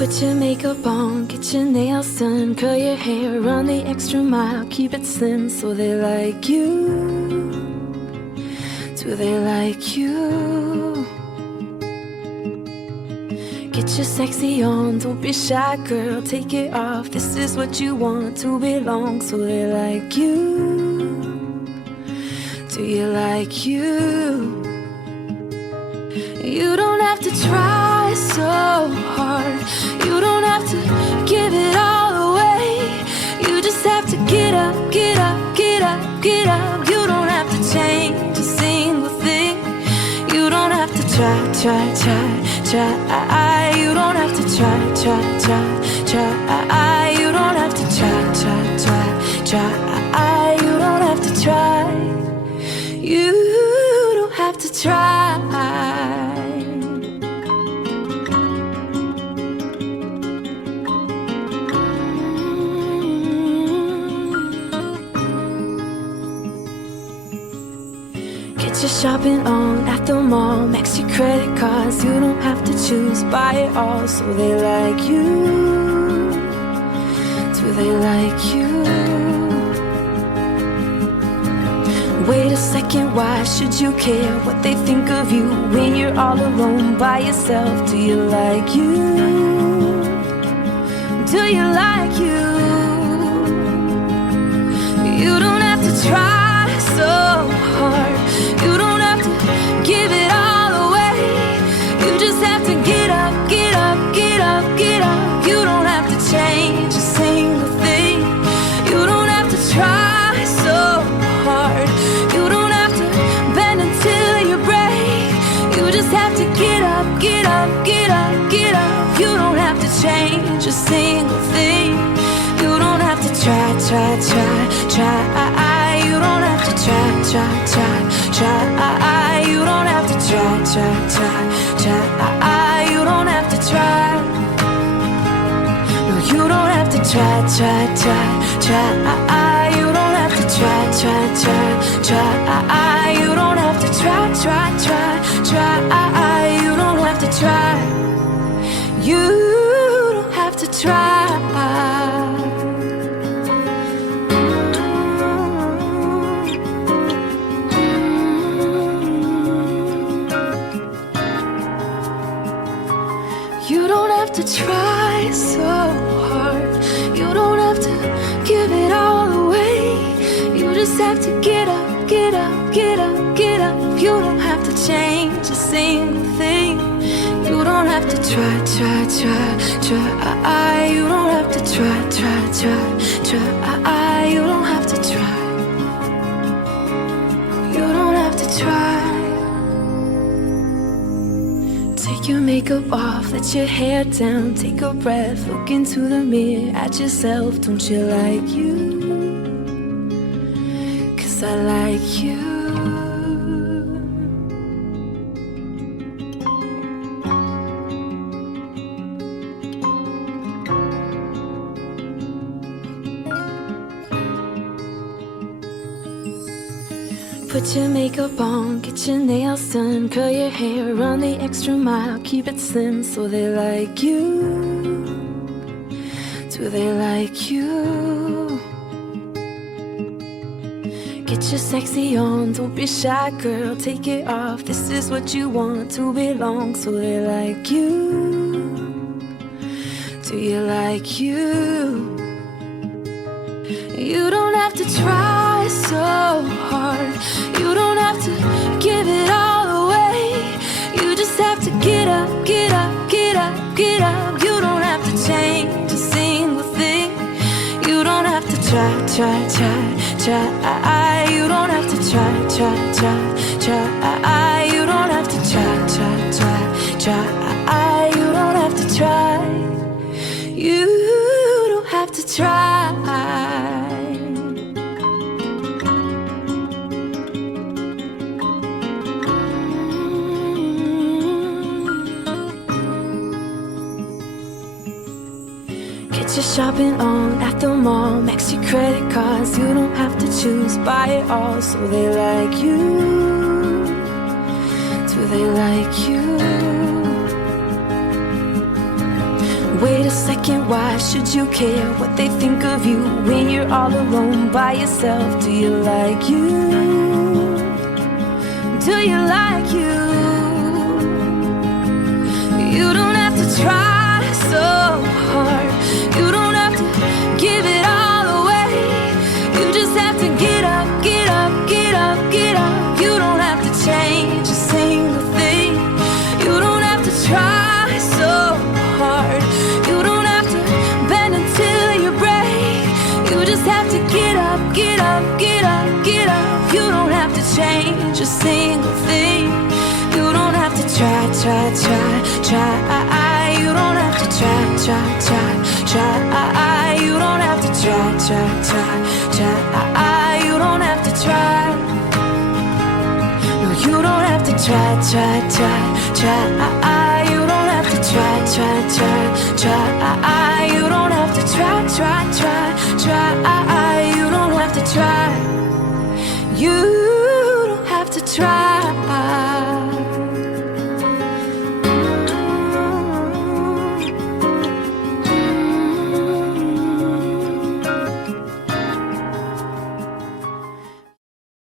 Put your makeup on, get your nails done, curl your hair, run the extra mile, keep it slim so they like you. Do they like you? Get your sexy on, don't be shy, girl, take it off. This is what you want to belong, so they like you. Do you like you? You don't have to try so hard. You don't have to give it all away. You just have to get up, get up, get up, get up. You don't have to change a single thing. You don't have to try, try, try, try. You don't have to try, try, try, try. You don't have to try, try, try, try. Shopping on at the mall. Max your credit cards. You don't have to choose. Buy it all so they like you. Do they like you? Wait a second, why should you care what they think of you when you're all alone by yourself? Do you like you? Do you like you? You don't have to try so to bend until you break. You just have to get up, get up, get up, get up. You don't have to change a single thing. You don't have to try, try, try, try. You don't have to try, try, try, try. You don't have to try, try, try, try. You don't have to try. No, you don't have to try, try, try, try. Try, try, try, try. You don't have to try, try, try, try. You don't have to try. You don't have to try. You don't have to try so hard. You don't just have to get up, get up, get up, get up. You don't have to change a single thing. You don't have to try, try, try, try. You don't have to try, try, try, try. You don't have to try. You don't have to try. Take your makeup off, let your hair down, take a breath, look into the mirror at yourself. Don't you like you? I like you. Put your makeup on, get your nails done, curl your hair, run the extra mile, keep it slim so they like you. Do they like you? Get your sexy on, don't be shy, girl, take it off. This is what you want to belong, so they like you. Do you like you? You don't have to try so hard. You don't have to give it all away. You just have to get up, get up, get up, get up. You don't have to change a single thing. You don't have to try, try, try, try. You don't have to try, try, try, try. You don't have to try, try, try, try. You don't have to try. You don't have to try. Get your shopping on at the mall. Max your credit cards. You don't have to choose. Buy it all so they like you. Do they like you? Wait a second, why should you care what they think of you when you're all alone by yourself? Do you like you? Do you like you? You up, get up, get up. You don't have to change a single thing. You don't have to try, try, try, try. You don't have to try, try, try, try. You don't have to try, try, try, try. You don't have to try. No, you don't have to try, try, try, try. You don't have to try, try, try, try.